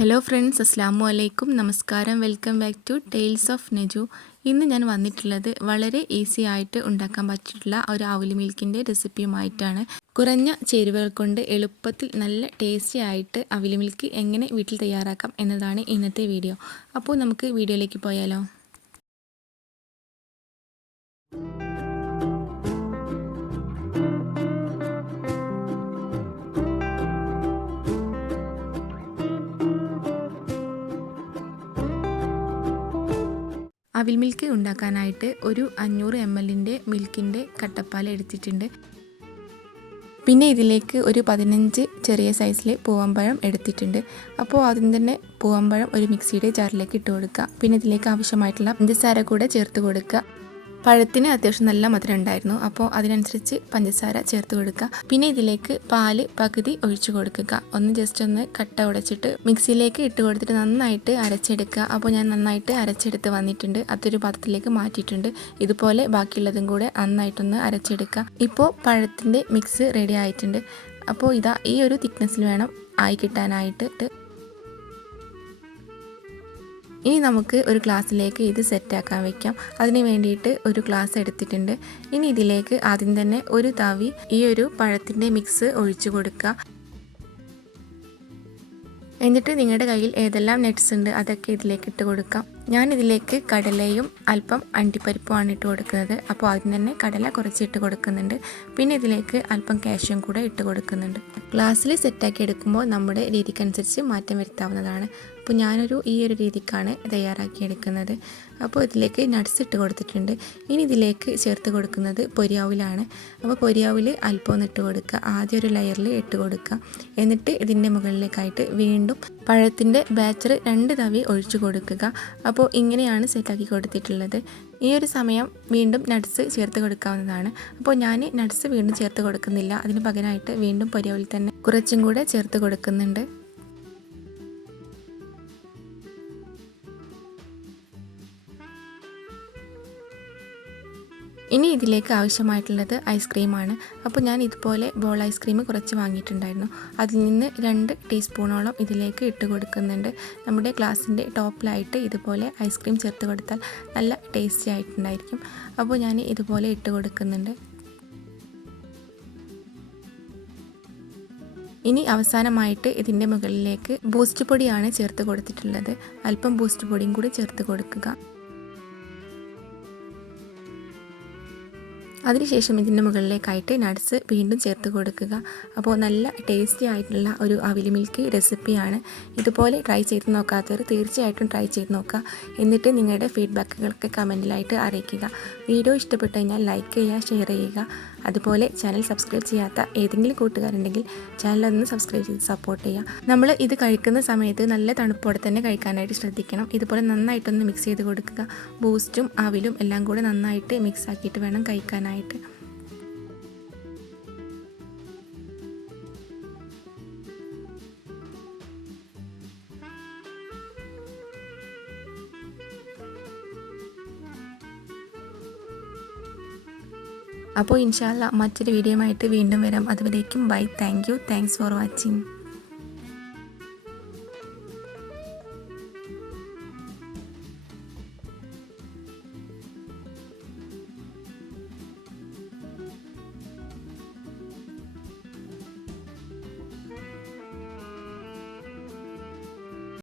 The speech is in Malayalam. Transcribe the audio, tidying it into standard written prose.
ഹലോ ഫ്രണ്ട്സ്, അസ്സാമു അലൈക്കും. നമസ്കാരം. Welcome back to tales of Naju. ഇന്ന് ഞാൻ വന്നിട്ടുള്ളത് വളരെ ഈസി ആയിട്ട് ഉണ്ടാക്കാൻ പറ്റിയിട്ടുള്ള ഒരു അവിൽ മിൽക്കിൻ്റെ റെസിപ്പിയുമായിട്ടാണ്. കുറഞ്ഞ ചേരുവകൾ കൊണ്ട് എളുപ്പത്തിൽ നല്ല ടേസ്റ്റി ആയിട്ട് അവിൽ മിൽക്ക് എങ്ങനെ വീട്ടിൽ തയ്യാറാക്കാം എന്നതാണ് ഇന്നത്തെ വീഡിയോ. അപ്പോൾ നമുക്ക് വീഡിയോയിലേക്ക് പോയാലോ. അവിൽ മിൽക്ക് ഉണ്ടാക്കാനായിട്ട് ഒരു 500 ml മിൽക്കിൻ്റെ കട്ടപ്പാൽ എടുത്തിട്ടുണ്ട്. പിന്നെ ഇതിലേക്ക് ഒരു 15 ചെറിയ സൈസിലെ പൂവമ്പഴം എടുത്തിട്ടുണ്ട്. അപ്പോൾ ആദ്യം തന്നെ പൂവമ്പഴം ഒരു മിക്സിയുടെ ജാറിലേക്ക് ഇട്ട് കൊടുക്കുക. പിന്നെ ഇതിലേക്ക് ആവശ്യമായിട്ടുള്ള പഞ്ചസാര കൂടെ ചേർത്ത് കൊടുക്കുക. പഴത്തിന് അത്യാവശ്യം നല്ല മധുരം ഉണ്ടായിരുന്നു, അപ്പോൾ അതിനനുസരിച്ച് പഞ്ചസാര ചേർത്ത് കൊടുക്കുക. പിന്നെ ഇതിലേക്ക് പാല് പകുതി ഒഴിച്ചു കൊടുക്കുക. ജസ്റ്റ് ഒന്ന് കട്ട ഉടച്ചിട്ട് മിക്സിയിലേക്ക് ഇട്ട് കൊടുത്തിട്ട് നന്നായിട്ട് അരച്ചെടുക്കുക. അപ്പോൾ ഞാൻ നന്നായിട്ട് അരച്ചെടുത്ത് വന്നിട്ടുണ്ട്. അതൊരു പാത്രത്തിലേക്ക് മാറ്റിയിട്ടുണ്ട്. ഇതുപോലെ ബാക്കിയുള്ളതും കൂടെ നന്നായിട്ടൊന്ന് അരച്ചെടുക്കുക. ഇപ്പോൾ പഴത്തിൻ്റെ മിക്സ് റെഡി ആയിട്ടുണ്ട്. അപ്പോൾ ഇതാ ഈ ഒരു തിക്നെസ്സിൽ വേണം ആയി കിട്ടാനായിട്ട്. ഇനി നമുക്ക് ഒരു ഗ്ലാസ്സിലേക്ക് ഇത് സെറ്റാക്കാൻ വെക്കാം. അതിന് വേണ്ടിയിട്ട് ഒരു ഗ്ലാസ് എടുത്തിട്ടുണ്ട്. ഇനി ഇതിലേക്ക് ആദ്യം തന്നെ ഒരു തവി ഈ ഒരു പഴത്തിൻ്റെ മിക്സ് ഒഴിച്ചു കൊടുക്കുക. എന്നിട്ട് നിങ്ങളുടെ കയ്യിൽ ഏതെല്ലാം നട്ട്സ് ഉണ്ട് അതൊക്കെ ഇതിലേക്ക് ഇട്ട് കൊടുക്കാം. ഞാൻ ഇതിലേക്ക് കടലയും അല്പം അണ്ടിപ്പരിപ്പുമാണ് ഇട്ട് കൊടുക്കുന്നത്. അപ്പോൾ ആദ്യം തന്നെ കടല കുറച്ച് ഇട്ട് കൊടുക്കുന്നുണ്ട്. പിന്നെ ഇതിലേക്ക് അല്പം കാഷ്യും കൂടെ ഇട്ട് കൊടുക്കുന്നുണ്ട്. ഗ്ലാസ്സിൽ സെറ്റാക്കി എടുക്കുമ്പോൾ നമ്മുടെ രീതിക്കനുസരിച്ച് മാറ്റം വരുത്താവുന്നതാണ്. അപ്പോൾ ഞാനൊരു ഈ ഒരു രീതിക്കാണ് തയ്യാറാക്കി എടുക്കുന്നത്. അപ്പോൾ ഇതിലേക്ക് നട്ട്സ് ഇട്ട് കൊടുത്തിട്ടുണ്ട്. ഇനി ഇതിലേക്ക് ചേർത്ത് കൊടുക്കുന്നത് പൊരിയാവിലാണ്. അപ്പോൾ പൊരിയാവിൽ അല്പം ഒന്ന് ഇട്ട് കൊടുക്കുക. ആദ്യം ഒരു ലെയറിൽ ഇട്ട് കൊടുക്കുക. എന്നിട്ട് ഇതിൻ്റെ മുകളിലേക്കായിട്ട് വീണ്ടും പഴത്തിൻ്റെ ബാറ്റർ 2 തവി ഒഴിച്ചു കൊടുക്കുക. അപ്പോൾ ഇങ്ങനെയാണ് സെറ്റാക്കി കൊടുത്തിട്ടുള്ളത്. ഈ ഒരു സമയം വീണ്ടും നട്ട്സ് ചേർത്ത് കൊടുക്കാവുന്നതാണ്. അപ്പോൾ ഞാൻ നട്ട്സ് വീണ്ടും ചേർത്ത് കൊടുക്കുന്നില്ല. അതിന് പകരമായിട്ട് വീണ്ടും പൊരിയാവിൽ തന്നെ കുറച്ചും കൂടെ ചേർത്ത് കൊടുക്കുന്നുണ്ട്. ഇനി ഇതിലേക്ക് ആവശ്യമായിട്ടുള്ളത് ഐസ്ക്രീമാണ്. അപ്പോൾ ഞാൻ ഇതുപോലെ ബോൾ ഐസ്ക്രീം കുറച്ച് വാങ്ങിയിട്ടുണ്ടായിരുന്നു. അതിൽ നിന്ന് 2 ടീസ്പൂണോളം ഇതിലേക്ക് ഇട്ട് കൊടുക്കുന്നുണ്ട്. നമ്മുടെ ഗ്ലാസിൻ്റെ ടോപ്പിലായിട്ട് ഇതുപോലെ ഐസ്ക്രീം ചേർത്ത് കൊടുത്താൽ നല്ല ടേസ്റ്റി ആയിട്ടുണ്ടായിരിക്കും. അപ്പോൾ ഞാൻ ഇതുപോലെ ഇട്ട് കൊടുക്കുന്നുണ്ട്. ഇനി അവസാനമായിട്ട് ഇതിൻ്റെ മുകളിലേക്ക് ബൂസ്റ്റ് പൊടിയാണ് ചേർത്ത് കൊടുത്തിട്ടുള്ളത്. അല്പം ബൂസ്റ്റ് പൊടിയും കൂടി ചേർത്ത് കൊടുക്കുക. അതിനുശേഷം ഇതിൻ്റെ മുകളിലേക്കായിട്ട് നട്ട്സ് വീണ്ടും ചേർത്ത് കൊടുക്കുക. അപ്പോൾ നല്ല ടേസ്റ്റി ആയിട്ടുള്ള ഒരു അവിൽ മിൽക്ക് റെസിപ്പിയാണ്. ഇതുപോലെ ട്രൈ ചെയ്ത് നോക്കാത്തവർ തീർച്ചയായിട്ടും ട്രൈ ചെയ്ത് നോക്കുക. എന്നിട്ട് നിങ്ങളുടെ ഫീഡ്ബാക്കുകളൊക്കെ കമൻറ്റിലായിട്ട് അറിയിക്കുക. വീഡിയോ ഇഷ്ടപ്പെട്ടു കഴിഞ്ഞാൽ ലൈക്ക് ചെയ്യുക, ഷെയർ ചെയ്യുക. അതുപോലെ ചാനൽ സബ്സ്ക്രൈബ് ചെയ്യാത്ത ഏതെങ്കിലും കൂട്ടുകാരുണ്ടെങ്കിൽ ചാനലൊന്ന് സബ്സ്ക്രൈബ് ചെയ്ത് സപ്പോർട്ട് ചെയ്യുക. നമ്മൾ ഇത് കഴിക്കുന്ന സമയത്ത് നല്ല തണുപ്പോടെ തന്നെ കഴിക്കാനായിട്ട് ശ്രദ്ധിക്കണം. ഇതുപോലെ നന്നായിട്ടൊന്ന് മിക്സ് ചെയ്ത് കൊടുക്കുക. ബൂസ്റ്റും അവിലും എല്ലാം കൂടെ നന്നായിട്ട് മിക്സ് ആക്കിയിട്ട് വേണം കഴിക്കാനായിട്ട്. അപ്പോൾ ഇൻഷാ അല്ലാഹ് മറ്റൊരു വീഡിയോയുമായിട്ട് വീണ്ടും വരാം. അതുവരേക്കും ബൈ. Thanks for watching.